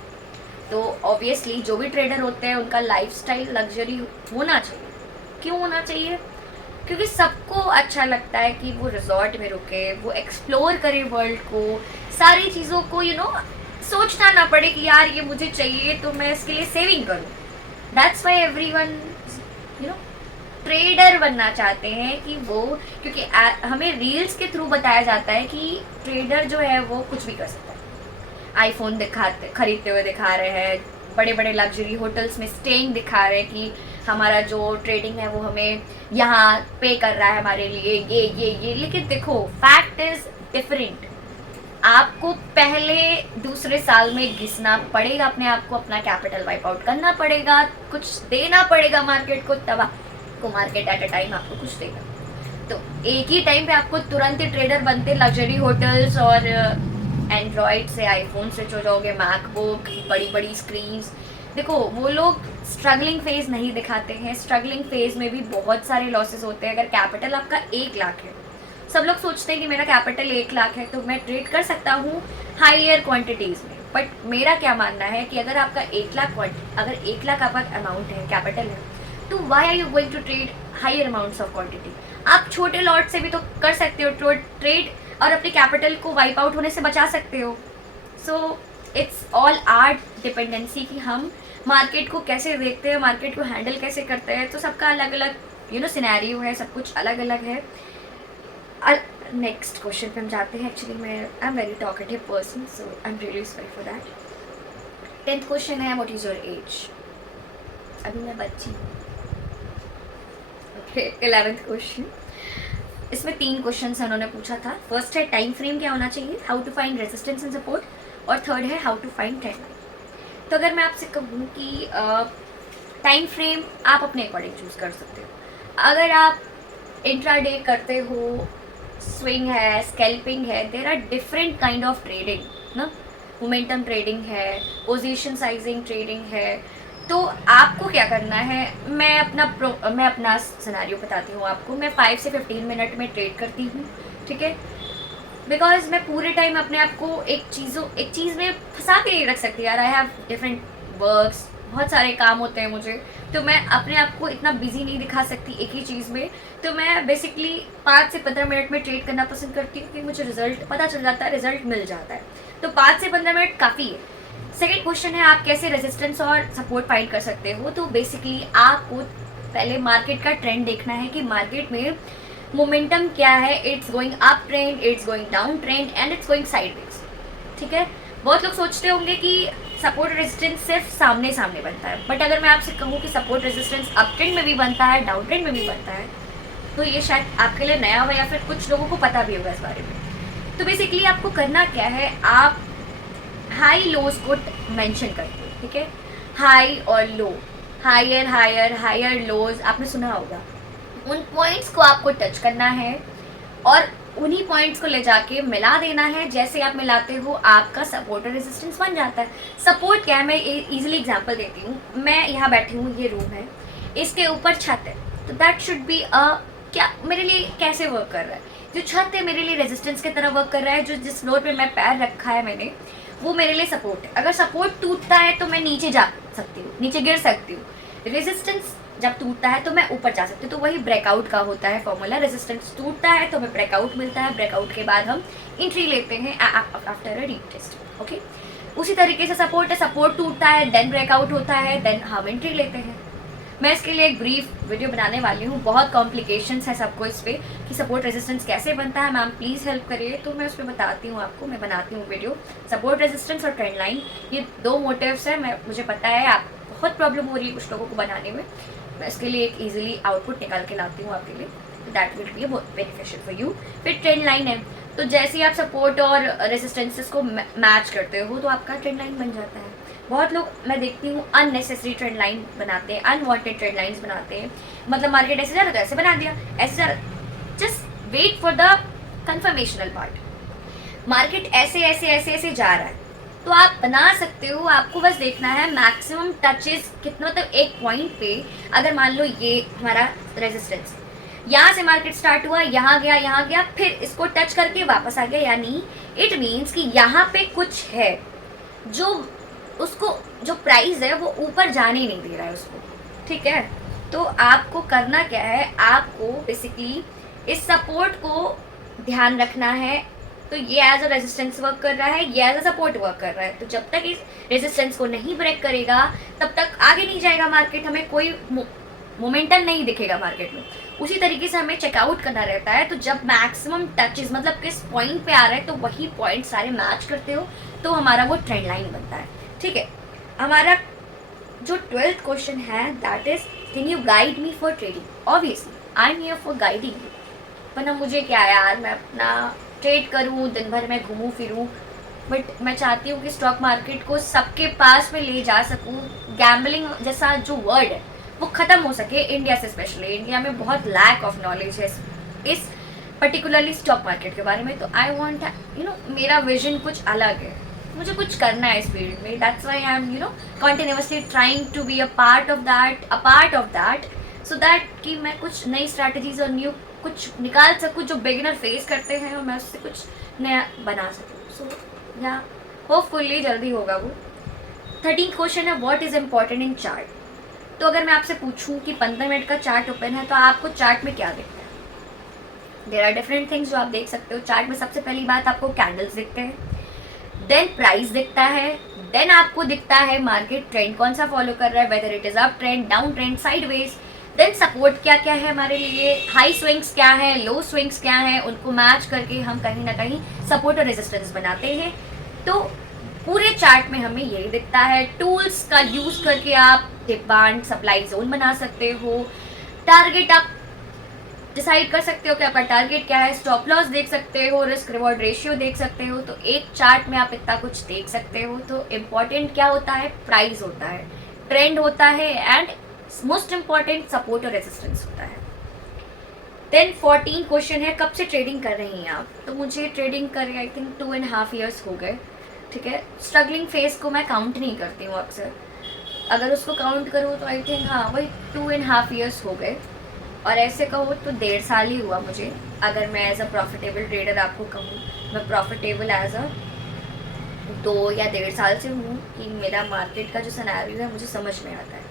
तो ऑब्वियसली जो भी ट्रेडर होते हैं उनका लाइफ स्टाइल लग्जरी होना चाहिए। क्यों होना चाहिए? क्योंकि सबको अच्छा लगता है कि वो रिजॉर्ट में रुके, वो एक्सप्लोर करे वर्ल्ड को, सारी चीज़ों को सोचना ना पड़े कि यार ये मुझे चाहिए तो मैं इसके लिए सेविंग करूँ. That's why everyone you know trader बनना चाहते हैं कि वो, क्योंकि हमें रील्स के थ्रू बताया जाता है कि ट्रेडर जो है वो कुछ भी कर सकता है. आईफोन दिखाते खरीदते हुए दिखा रहे हैं, बड़े बड़े लग्जरी होटल्स में स्टेइंग दिखा रहे हैं कि हमारा जो ट्रेडिंग है वो हमें यहाँ पे कर रहा है हमारे लिए ये. लेकिन देखो, फैक्ट इज डिफरेंट. आपको पहले दूसरे साल में घिसना पड़ेगा अपने आप को, अपना कैपिटल वाइप आउट करना पड़ेगा, कुछ देना पड़ेगा मार्केट को, तब आपको मार्केट एट अ टाइम आपको कुछ देगा. तो एक ही टाइम पे आपको तुरंत ही ट्रेडर बनते लग्जरी होटल्स और एंड्रॉयड से आईफोन स्विच हो जाओगे, मैकबुक, बड़ी बड़ी स्क्रीन. देखो, वो लोग स्ट्रगलिंग फेज नहीं दिखाते हैं. स्ट्रगलिंग फेज में भी बहुत सारे लॉसेस होते हैं. अगर कैपिटल आपका 1 लाख है, सब लोग सोचते हैं कि मेरा कैपिटल 1 लाख है तो मैं ट्रेड कर सकता हूँ हायर क्वांटिटीज़ में. बट मेरा क्या मानना है कि अगर आपका 1 लाख आपका अमाउंट है, कैपिटल है, तो why are you going to trade higher amounts of quantity. आप छोटे लॉट से भी तो कर सकते हो ट्रेड और अपने कैपिटल को वाइप आउट होने से बचा सकते हो. So it's all art dependency कि हम मार्केट को कैसे देखते हैं, मार्केट को हैंडल कैसे करते हैं. तो सबका अलग अलग सिनेरियो है, सब कुछ अलग अलग है. नेक्स्ट क्वेश्चन पे हम जाते हैं. एक्चुअली मैं आई am very talkative person, so I am really sorry for that. 10th question है, व्हाट इज़ योर एज. अभी मैं बच्ची हूँ. ओके. 11th क्वेश्चन, इसमें 3 क्वेश्चन उन्होंने पूछा था. फर्स्ट है टाइम फ्रेम क्या होना चाहिए, how to find resistance and support, और थर्ड है how to find trend line. तो अगर मैं आपसे कहूँ कि टाइम फ्रेम आप अपने अकॉर्डिंग चूज़ कर सकते हो. अगर आप इंट्राडे करते हो, स्विंग है, स्कैल्पिंग है, there are different kind of trading ना. मोमेंटम ट्रेडिंग है, पोजीशन साइजिंग ट्रेडिंग है. तो आपको क्या करना है, मैं अपना सिनेरियो बताती हूँ आपको. मैं 5 से 15 मिनट में ट्रेड करती हूँ, ठीक है. बिकॉज मैं पूरे टाइम अपने आप को एक चीज़ में फंसा के नहीं रख सकती यार. आई हैव डिफरेंट वर्क्स, बहुत सारे काम होते हैं मुझे, तो मैं अपने आप को इतना बिजी नहीं दिखा सकती एक ही चीज़ में. तो मैं बेसिकली 5 से 15 मिनट में ट्रेड करना पसंद करती हूँ कि मुझे रिजल्ट पता चल जाता है, रिजल्ट मिल जाता है. तो 5 से 15 मिनट काफ़ी है. सेकेंड क्वेश्चन है, आप कैसे रेजिस्टेंस और सपोर्ट फाइंड कर सकते हो. तो बेसिकली आपको पहले मार्केट का ट्रेंड देखना है कि मार्केट में मोमेंटम क्या है. It's going up trend, it's going down trend, and it's going sideways, ठीक है. बहुत लोग सोचते होंगे कि सपोर्ट रेजिस्टेंस सिर्फ सामने सामने बनता है, बट अगर मैं आपसे कहूँ कि सपोर्ट रेजिस्टेंस अप ट्रेंड में भी बनता है, डाउन ट्रेंड में भी बनता है, तो ये शायद आपके लिए नया हो या फिर कुछ लोगों को पता भी होगा इस बारे में. तो बेसिकली आपको करना क्या है, आप हाई लोज को मेंशन करते हो, ठीक है. हाई और लो, हायर हायर हायर लोज, आपने सुना होगा. उन पॉइंट्स को आपको टच करना है और उन्हीं पॉइंट्स को ले जाके मिला देना है. जैसे आप मिलाते हो आपका सपोर्ट और रेजिस्टेंस बन जाता है. सपोर्ट क्या है, मैं इजीली एग्जांपल देती हूँ. मैं यहाँ बैठी हूँ, ये रूम है, इसके ऊपर छत है, तो दैट शुड बी क्या मेरे लिए कैसे वर्क कर रहा है. जो छत है मेरे लिए रेजिस्टेंस की तरह वर्क कर रहा है. जो जिस फ्लोर पे मैं पैर रखा है मैंने, वो मेरे लिए सपोर्ट है. अगर सपोर्ट टूटता है तो मैं नीचे जा सकती हूँ, नीचे गिर सकती हूँ. रेजिस्टेंस जब टूटता है तो मैं ऊपर जा सकती हूँ. तो वही ब्रेकआउट का होता है फॉर्मूला. रेजिस्टेंस टूटता है तो हमें ब्रेकआउट मिलता है, ब्रेकआउट के बाद हम एंट्री लेते हैं आफ्टर अ रीटेस्ट, ओके. उसी तरीके से सपोर्ट है, सपोर्ट टूटता है, देन ब्रेकआउट होता है, देन हम एंट्री लेते हैं. मैं इसके लिए एक ब्रीफ वीडियो बनाने वाली हूँ. बहुत कॉम्प्लिकेशंस है सबको इस पर कि सपोर्ट रेजिस्टेंस कैसे बनता है. मैम प्लीज़ हेल्प करिए. तो मैं उस पर बताती हूँ आपको, मैं बनाती हूँ वीडियो. सपोर्ट रेजिस्टेंस और ट्रेंड लाइन, ये 2 मोटिव्स है. मुझे पता है आप बहुत प्रॉब्लम हो रही है कुछ लोगों को बनाने में. मैं इसके लिए एक ईजिली आउटपुट निकाल के लाती हूँ आपके लिए. दैट विल बी बहुत बेनिफिशियल फॉर यू. फिर ट्रेंड लाइन है, तो जैसे ही आप सपोर्ट और रेजिस्टेंसेस को मैच करते हो तो आपका ट्रेंड लाइन बन जाता है. बहुत लोग मैं देखती हूँ अननेसेसरी ट्रेंड लाइन बनाते हैं, अनवांटेड ट्रेंड लाइन्स बनाते हैं. मतलब मार्केट ऐसे जा रहा था, ऐसे बना दिया, ऐसे जा रहा. Just wait for the confirmational part. Market ऐसे ऐसे ऐसे ऐसे जा रहा है तो आप बना सकते हो. आपको बस देखना है मैक्सिमम टचेस कितना, मतलब एक पॉइंट पे अगर मान लो ये हमारा रेजिस्टेंस, यहाँ से मार्केट स्टार्ट हुआ, यहाँ गया, फिर इसको टच करके वापस आ गया, यानी इट मीन्स कि यहाँ पे कुछ है जो उसको जो प्राइस है वो ऊपर जाने नहीं दे रहा है उसको, ठीक है. तो आपको करना क्या है, आपको बेसिकली इस सपोर्ट को ध्यान रखना है तो ये एज अ रेजिस्टेंस वर्क कर रहा है, ये एज अ सपोर्ट वर्क कर रहा है। तो जब तक इस रेजिस्टेंस को नहीं ब्रेक करेगा तब तक आगे नहीं जाएगा मार्केट, हमें कोई मोमेंटम नहीं दिखेगा मार्केट में। उसी तरीके से हमें चेकआउट करना रहता है। तो जब मैक्सिमम टचेस मतलब किस पॉइंट पे आ रहा है तो वही पॉइंट सारे मैच करते हो तो हमारा वो ट्रेंड लाइन बनता है। ठीक है, हमारा जो 12th क्वेश्चन है that is can you guide me for trading. Obviously I am here for guiding you, वरना मुझे क्या यार, मैं अपना ट्रेड करूँ, दिन भर मैं घूमूँ फिरूँ, बट मैं चाहती हूँ कि स्टॉक मार्केट को सबके पास में ले जा सकूँ। गैम्बलिंग जैसा जो वर्ड है वो ख़त्म हो सके इंडिया से, स्पेशली इंडिया में बहुत लैक ऑफ नॉलेज है इस पर्टिकुलरली स्टॉक मार्केट के बारे में। तो आई वॉन्ट मेरा विजन कुछ अलग है, मुझे कुछ करना है इस फील्ड में। That's why I am continuously trying to be a part of that so that कि मैं कुछ नई स्ट्रैटेजीज और न्यू कुछ निकाल सकूँ जो बिगिनर फेस करते हैं और मैं उससे कुछ नया बना सकूँ। सो या होपफुली जल्दी होगा वो। 13th क्वेश्चन है what is important in chart. तो अगर मैं आपसे पूछूं कि 15 मिनट का चार्ट ओपन है तो आपको चार्ट में क्या दिखता है? देयर आर डिफरेंट थिंग्स जो आप देख सकते हो चार्ट में। सबसे पहली बात आपको कैंडल्स दिखते हैं, देन प्राइस दिखता है, देन आपको दिखता है मार्केट ट्रेंड कौन सा फॉलो कर रहा है, whether it is up trend, down trend, sideways, then support क्या क्या है हमारे लिए, हाई स्विंग्स क्या है, लो स्विंग्स क्या है, उनको मैच करके हम कहीं ना कहीं सपोर्ट और रेजिस्टेंस बनाते हैं। तो पूरे चार्ट में हमें यही दिखता है। टूल्स का यूज करके आप डिमांड सप्लाई जोन बना सकते हो, टारगेट आप डिसाइड कर सकते हो कि आपका टारगेट क्या है, स्टॉप लॉस देख सकते हो, रिस्क रिवॉर्ड रेशियो देख सकते हो। तो एक चार्ट में आप इतना कुछ देख सकते हो। तो इम्पॉर्टेंट क्या होता है? प्राइस होता है, ट्रेंड होता है एंड मोस्ट इम्पॉर्टेंट सपोर्ट और रेजिस्टेंस होता है। देन 14 क्वेश्चन है कब से ट्रेडिंग कर रही हैं आप। तो मुझे ट्रेडिंग कर आई थिंक 2.5 years हो गए। ठीक है, स्ट्रगलिंग फेज को मैं काउंट नहीं करती हूँ अक्सर, अगर उसको काउंट करूँ तो आई थिंक हाँ वही 2.5 years हो गए। और ऐसे कहो तो 1.5 साल ही हुआ मुझे। अगर मैं एज अ प्रॉफिटेबल ट्रेडर आपको कहूँ, मैं प्रॉफिटेबल एज अ 2 या 1.5 साल से हूँ कि मेरा मार्केट का जो सिनेरियो है मुझे समझ में आता है।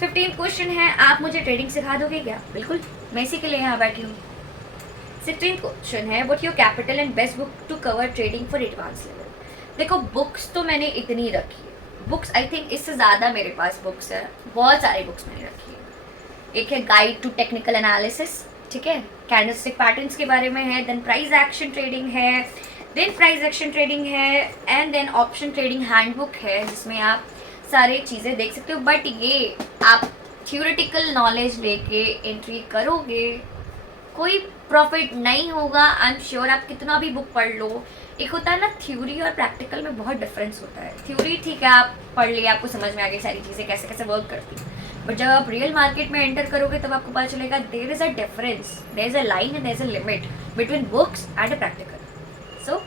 15th क्वेश्चन है आप मुझे ट्रेडिंग सिखा दोगे क्या? बिल्कुल, मैं इसी के लिए यहाँ बैठी हूँ। 16th क्वेश्चन है what your capital and best book to cover trading for advance level. देखो बुक्स तो मैंने इतनी रखी है, बुक्स आई थिंक इससे ज़्यादा मेरे पास बुक्स है, बहुत सारी बुक्स मैंने रखी है। एक है गाइड टू टेक्निकल एनालिसिस, ठीक है, कैंडलस्टिक पैटर्न्स के बारे में है, देन प्राइस एक्शन ट्रेडिंग है, देन प्राइस एक्शन ट्रेडिंग है and then option trading handbook है जिसमें आप सारी चीज़ें देख सकते हो। बट ये आप थ्योरेटिकल नॉलेज लेके एंट्री करोगे कोई प्रॉफिट नहीं होगा। आई एम श्योर आप कितना भी बुक पढ़ लो, एक होता है ना थ्योरी और प्रैक्टिकल में बहुत डिफरेंस होता है। थ्योरी ठीक है आप पढ़ लिए, आपको समझ में आ गई सारी चीज़ें कैसे कैसे वर्क करती हैं, बट जब आप रियल मार्केट में एंटर करोगे तब आपको पता चलेगा there is a difference, there is a line and there is a limit between books and a practical. So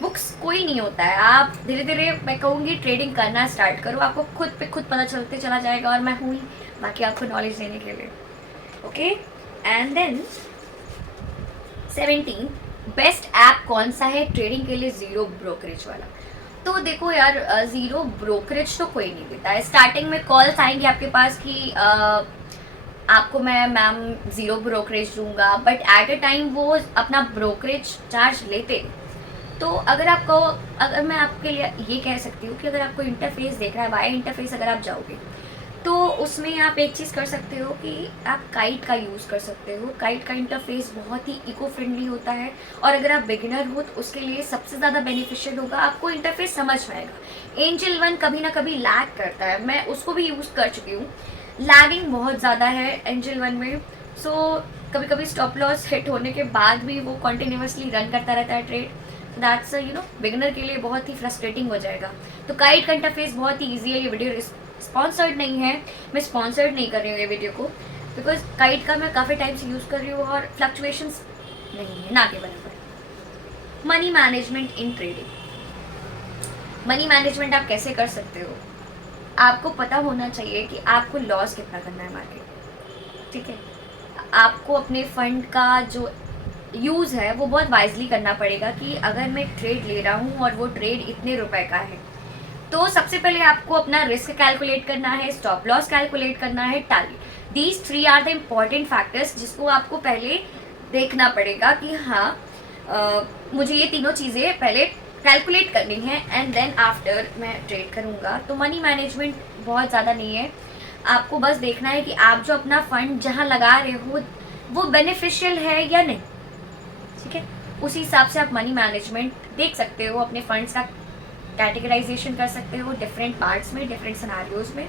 books कोई नहीं होता है, आप धीरे धीरे मैं कहूँगी ट्रेडिंग करना स्टार्ट करो, आपको खुद पे खुद पता चलते चला जाएगा। और मैं हूँ ही बाकी आपको नॉलेज देने के लिए। Okay, and then 17 best app कौन सा है ट्रेडिंग के लिए जीरो ब्रोकरेज वाला। तो देखो यार जीरो ब्रोकरेज तो कोई नहीं देता है। स्टार्टिंग में कॉल्स आएंगे आपके पास कि आपको मैं मैम ज़ीरो ब्रोकरेज दूंगा, बट एट अ टाइम वो अपना ब्रोकरेज चार्ज लेते। तो अगर मैं आपके लिए ये कह सकती हूँ कि अगर आपको इंटरफेस देख रहा है, वाया इंटरफेस अगर आप जाओगे तो उसमें आप एक चीज़ कर सकते हो कि आप काइट का यूज़ कर सकते हो। काइट का इंटरफेस बहुत ही इको फ्रेंडली होता है और अगर आप बिगिनर हो तो उसके लिए सबसे ज़्यादा बेनिफिशियल होगा, आपको इंटरफेस समझ में आएगा। एंजल वन कभी ना कभी लैग करता है, मैं उसको भी यूज़ कर चुकी हूँ, लैगिंग बहुत ज़्यादा है एंजल वन में। सो कभी कभी स्टॉप लॉस हिट होने के बाद भी वो कॉन्टिन्यूसली रन करता रहता है ट्रेड। दैट्स बिगिनर के लिए बहुत ही फ्रस्ट्रेटिंग हो जाएगा। तो काइट का इंटरफेस बहुत ही ईजी है। ये वीडियो स्पॉन्सर्ड नहीं है, मैं स्पॉन्सर्ड नहीं कर रही हूँ ये वीडियो को, बिकॉज काइट का मैं काफ़ी टाइम से यूज़ कर रही हूँ और फ्लक्चुएशंस नहीं है ना के बराबर। Money management in trading, money management आप कैसे कर सकते हो? आपको पता होना चाहिए कि आपको लॉस कितना करना है मार्केट, ठीक है। आपको अपने फंड का जो यूज़ है वो बहुत वाइजली करना पड़ेगा कि अगर मैं ट्रेड ले रहा हूँ और वो ट्रेड इतने रुपए का है तो सबसे पहले आपको अपना रिस्क कैलकुलेट करना है, स्टॉप लॉस कैलकुलेट करना है, target. These 3 are the important factors जिसको आपको पहले देखना पड़ेगा कि हाँ मुझे ये तीनों चीज़ें पहले कैलकुलेट करनी है एंड देन आफ्टर मैं ट्रेड करूँगा। तो मनी मैनेजमेंट बहुत ज़्यादा नहीं है, आपको बस देखना है कि आप जो अपना फंड जहाँ लगा रहे हो वो बेनिफिशियल है या नहीं, ठीक है। उसी हिसाब से आप मनी मैनेजमेंट देख सकते हो, अपने फंड्स का कैटेगराइजेशन कर सकते हो डिफरेंट पार्ट्स में, डिफरेंट सिनारियोज में।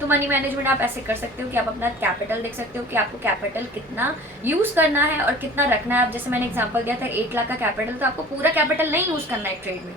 तो मनी मैनेजमेंट आप ऐसे कर सकते हो कि आप अपना कैपिटल देख सकते हो कि आपको कैपिटल कितना यूज़ करना है और कितना रखना है। अब जैसे मैंने एग्जांपल दिया था 1 लाख का कैपिटल, तो आपको पूरा कैपिटल नहीं यूज़ करना है ट्रेड में,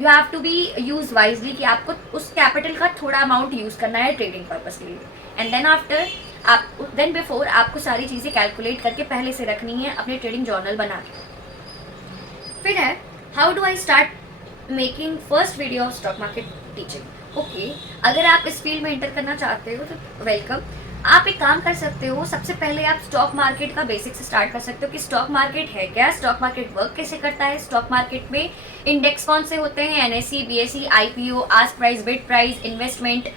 you have to be use wisely कि आपको उस कैपिटल का थोड़ा अमाउंट यूज़ करना है ट्रेडिंग पर्पज़ के लिए। एंड देन आफ्टर आप देन बिफोर आपको सारी चीज़ें कैलकुलेट करके पहले से रखनी है अपने ट्रेडिंग जर्नल बना के। फिर है how do I start making first video of stock market teaching. Okay, अगर आप इस फील्ड में एंटर करना चाहते हो तो वेलकम। आप एक काम कर सकते हो, सबसे पहले आप स्टॉक मार्केट का बेसिक से स्टार्ट कर सकते हो कि स्टॉक मार्केट है क्या, स्टॉक मार्केट वर्क कैसे करता है, स्टॉक मार्केट में इंडेक्स कौन से होते हैं, NSC, BSE, IPO, ask price, bid price, investment,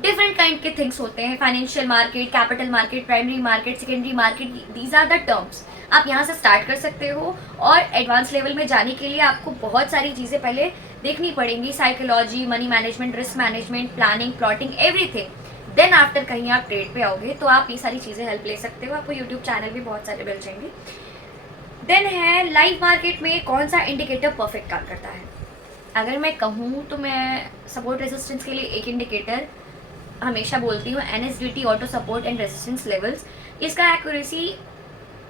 different kind के थिंग्स होते हैं, financial market, capital market, primary market, secondary market, these are the terms. आप यहाँ से स्टार्ट कर सकते हो और एडवांस लेवल में जाने के लिए आपको बहुत सारी चीज़ें पहले देखनी पड़ेंगी, psychology, money management, risk management, planning, plotting, everything. Then after कहीं आप ट्रेड पे आओगे तो आप ये सारी चीज़ें हेल्प ले सकते हो, आपको यूट्यूब चैनल भी बहुत सारे मिल जाएंगे। देन है लाइव मार्केट में कौन सा इंडिकेटर परफेक्ट काम करता है। अगर मैं कहूँ तो मैं सपोर्ट रेजिस्टेंस के लिए एक इंडिकेटर हमेशा बोलती हूँ, NSDT, auto support and resistance levels. इसका एक्यूरेसी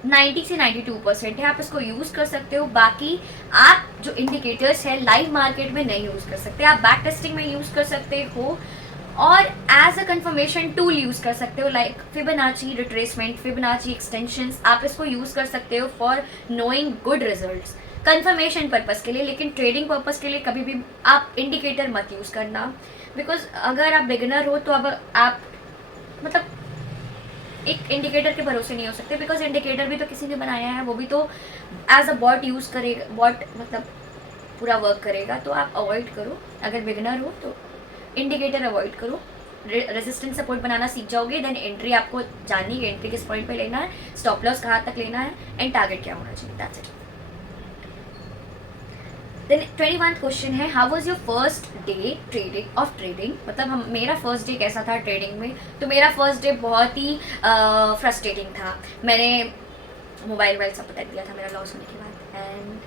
90 से 92% है, आप इसको यूज़ कर सकते हो। बाकी आप जो इंडिकेटर्स है लाइव मार्केट में नहीं यूज़ कर सकते, आप बैक टेस्टिंग में यूज़ कर सकते हो और as a confirmation tool use कर सकते हो, like Fibonacci retracement, Fibonacci extensions, आप इसको यूज़ कर सकते हो for knowing good results, confirmation purpose के लिए। लेकिन ट्रेडिंग पर्पज़ के लिए कभी भी आप इंडिकेटर मत यूज़ करना, बिकॉज अगर आप बिगिनर हो तो अब आप मतलब एक इंडिकेटर के भरोसे नहीं हो सकते, बिकॉज इंडिकेटर भी तो किसी ने बनाया है, वो भी तो एज अ बॉट यूज़ करेगा, बॉट मतलब पूरा वर्क करेगा। तो आप अवॉइड करो, अगर बिगिनर हो तो इंडिकेटर अवॉइड करो, रेजिस्टेंस सपोर्ट बनाना सीख जाओगे। देन एंट्री आपको जाननी है, एंट्री किस पॉइंट पे लेना है, स्टॉप लॉस कहाँ तक लेना है एंड टारगेट क्या होना चाहिए, दैट्स इट। देन 21 क्वेश्चन है how was your first day trading of trading. मतलब मेरा फर्स्ट डे कैसा था ट्रेडिंग में। तो मेरा फर्स्ट डे बहुत ही फ्रस्ट्रेटिंग था। मैंने मोबाइल सब पटक दिया था मेरा लॉस होने के बाद, एंड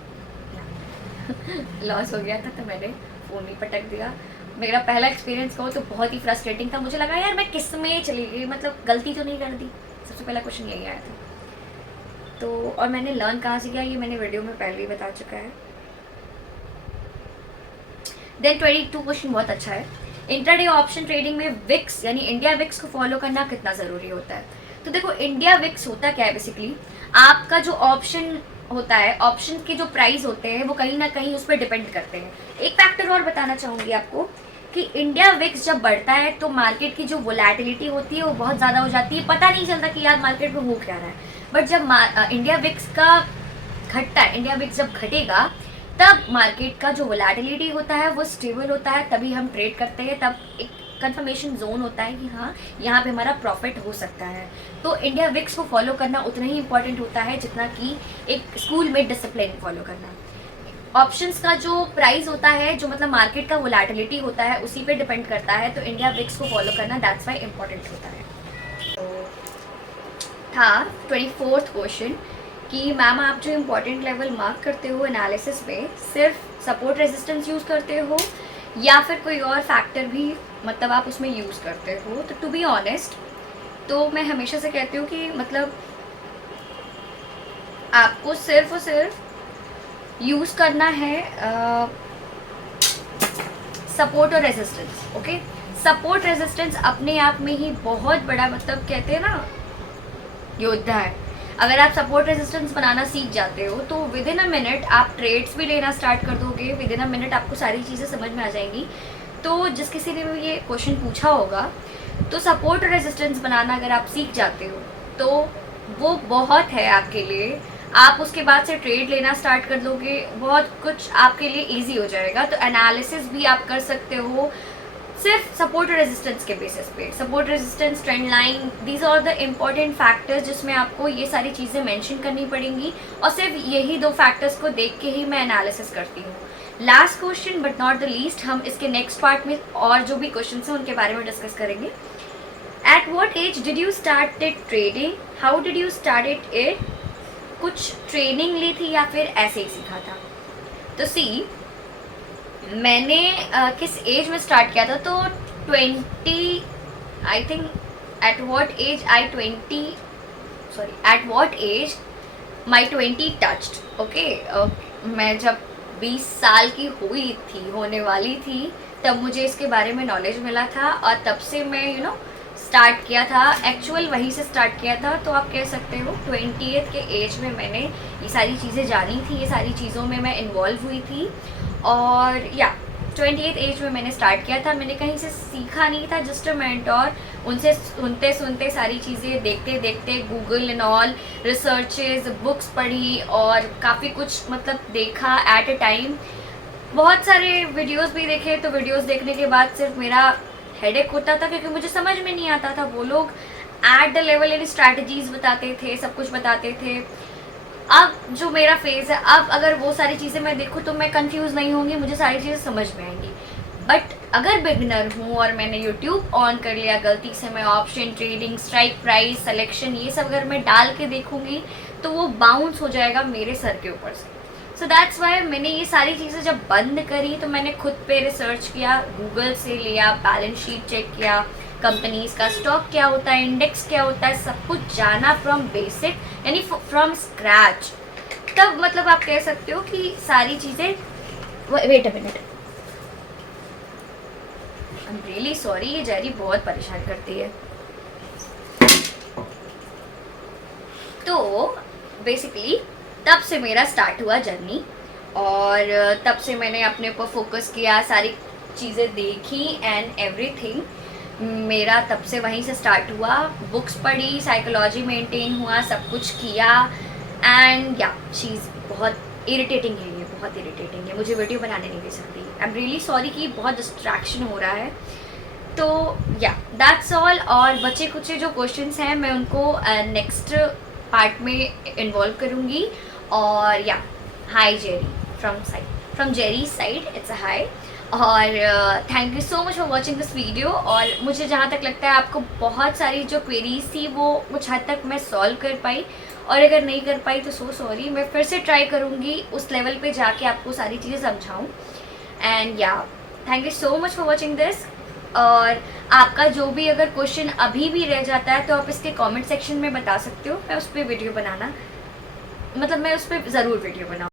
लॉस हो गया था तो मैंने फ़ोन भी पटक दिया। मेरा पहला एक्सपीरियंस कहो तो बहुत ही फ्रस्ट्रेटिंग था। मुझे लगा यार मैं किस में चली गई, मतलब गलती तो नहीं कर दी, सबसे पहला क्वेश्चन यही आया था। तो और मैंने लर्न कहाँ से किया ये मैंने वीडियो में पहले ही बता चुका है। देन 22 क्वेश्चन बहुत अच्छा है, इंट्राडे ऑप्शन ट्रेडिंग में विक्स यानी इंडिया विक्स को फॉलो करना कितना ज़रूरी होता है। तो देखो इंडिया विक्स होता क्या है, बेसिकली आपका जो ऑप्शन होता है, ऑप्शन के जो प्राइस होते हैं वो कहीं ना कहीं उस पर डिपेंड करते हैं। एक फैक्टर और बताना चाहूँगी आपको कि इंडिया विक्स जब बढ़ता है तो मार्केट की जो वोलेटिलिटी होती है वो बहुत ज़्यादा हो जाती है, पता नहीं चलता कि यार मार्केट में हो क्या रहा है। बट जब इंडिया विक्स का घटता है, इंडिया विक्स जब घटेगा तब मार्केट का जो वोलेटिलिटी होता है वो स्टेबल होता है, तभी हम ट्रेड करते हैं, तब एक कंफर्मेशन जोन होता है कि हाँ यहाँ पे हमारा प्रॉफिट हो सकता है। तो इंडिया विक्स को फॉलो करना उतना ही इंपॉर्टेंट होता है जितना कि एक स्कूल में डिसिप्लिन फॉलो करना। ऑप्शंस का जो प्राइस होता है, जो मतलब मार्केट का वोलेटिलिटी होता है उसी पे डिपेंड करता है, तो इंडिया विक्स को फॉलो करना दैट्स वाई इम्पॉर्टेंट होता है। तो था 24th क्वेश्चन कि मैम आप जो इम्पोर्टेंट लेवल मार्क करते हो एनालिसिस में सिर्फ सपोर्ट रेजिस्टेंस यूज़ करते हो या फिर कोई और फैक्टर भी मतलब आप उसमें यूज़ करते हो। तो टू बी ऑनेस्ट तो मैं हमेशा से कहती हूँ कि मतलब आपको सिर्फ और सिर्फ यूज़ करना है सपोर्ट और रेजिस्टेंस। ओके, सपोर्ट रेजिस्टेंस अपने आप में ही बहुत बड़ा मतलब कहते हैं ना योद्धा है। अगर आप सपोर्ट रेजिस्टेंस बनाना सीख जाते हो तो विद इन अ मिनट आप ट्रेड्स भी लेना स्टार्ट कर दोगे, विद इन अ मिनट आपको सारी चीज़ें समझ में आ जाएंगी। तो जिस किसी ने भी ये क्वेश्चन पूछा होगा तो सपोर्ट और रेजिस्टेंस बनाना अगर आप सीख जाते हो तो वो बहुत है आपके लिए। आप उसके बाद से ट्रेड लेना स्टार्ट कर दोगे, बहुत कुछ आपके लिए ईजी हो जाएगा। तो एनालिसिस भी आप कर सकते हो, सिर्फ सपोर्ट और रेजिस्टेंस के बेसिस पे, support resistance trend line, these are the important factors जिसमें आपको ये सारी चीज़ें मेंशन करनी पड़ेंगी, और सिर्फ यही 2 फैक्टर्स को देख के ही मैं एनालिसिस करती हूँ। Last question but not the least, हम इसके नेक्स्ट पार्ट में और जो भी क्वेश्चन हैं उनके बारे में डिस्कस करेंगे। At what age did you start it trading, how did you start it, कुछ ट्रेनिंग ली थी या फिर ऐसे ही सीखा था? तो सी, मैंने किस एज में स्टार्ट किया था, तो 20 I think, at what age my 20 touched, okay. मैं जब 20 साल की होने वाली थी, तब मुझे इसके बारे में नॉलेज मिला था, और तब से मैं स्टार्ट किया था, एक्चुअल वहीं से स्टार्ट किया था। तो आप कह सकते हो 20th के एज में मैंने ये सारी चीज़ें जानी थी, ये सारी चीज़ों में मैं इन्वॉल्व हुई थी, और 20th एज में मैंने स्टार्ट किया था। मैंने कहीं से सीखा नहीं था, जस्ट अ मेंटोर, उनसे सुनते सुनते सारी चीज़ें देखते देखते, Google and all researches, books पढ़ी और काफ़ी कुछ देखा एट अ टाइम। बहुत सारे वीडियोस भी देखे, तो वीडियोस देखने के बाद सिर्फ मेरा हेडेक होता था, क्योंकि मुझे समझ में नहीं आता था। वो लोग एट द लेवल यानी स्ट्रैटेजीज बताते थे, सब कुछ बताते थे। अब जो मेरा फेज़ है, अब अगर वो सारी चीज़ें मैं देखूँ तो मैं कंफ्यूज नहीं होंगी, मुझे सारी चीज़ें समझ में आएंगी। बट अगर बिगनर हूँ और मैंने यूट्यूब ऑन कर लिया गलती से, मैं option trading, strike price, selection, ये सब अगर मैं डाल के देखूँगी तो वो बाउंस हो जाएगा मेरे सर के ऊपर से। सो दैट्स वाई मैंने ये सारी चीज़ें जब बंद करी तो मैंने खुद पे रिसर्च किया, गूगल से लिया, बैलेंस शीट चेक किया, कंपनीज का स्टॉक क्या होता है, इंडेक्स क्या होता है, सब कुछ जाना फ्रॉम बेसिक यानी फ्रॉम स्क्रैच। तब आप कह सकते हो कि सारी चीज़ें। Wait a minute, I am really sorry, ये जेरी बहुत परेशान करती है। तो बेसिकली तब से मेरा स्टार्ट हुआ जर्नी, और तब से मैंने अपने ऊपर फोकस किया, सारी चीज़ें देखी एंड एवरीथिंग मेरा तब से वहीं से स्टार्ट हुआ। बुक्स पढ़ी, साइकोलॉजी मेंटेन हुआ, सब कुछ किया, एंड चीज़ बहुत इरिटेटिंग है, ये बहुत इरिटेटिंग है, मुझे वीडियो बनाने नहीं दे सकती। आई एम रियली सॉरी कि बहुत डिस्ट्रैक्शन हो रहा है। तो दैट्स ऑल। और बचे कुछ जो क्वेश्चंस हैं मैं उनको नेक्स्ट पार्ट में इन्वॉल्व करूँगी। और hi Jerry from Jerry side, it's a hi. और thank you so much for watching this video. और मुझे जहाँ तक लगता है आपको बहुत सारी जो क्वेरीज थी वो कुछ हद तक मैं सॉल्व कर पाई, और अगर नहीं कर पाई तो सो सॉरी। मैं फिर से ट्राई करूँगी उस लेवल पे जाके आपको सारी चीज़ें समझाऊँ। And thank you so much for watching this. और आपका जो भी अगर क्वेश्चन अभी भी रह जाता है तो आप इसके कमेंट सेक्शन में बता सकते हो, मैं उस पर वीडियो बनाना मैं उस पर ज़रूर वीडियो बनाऊँ।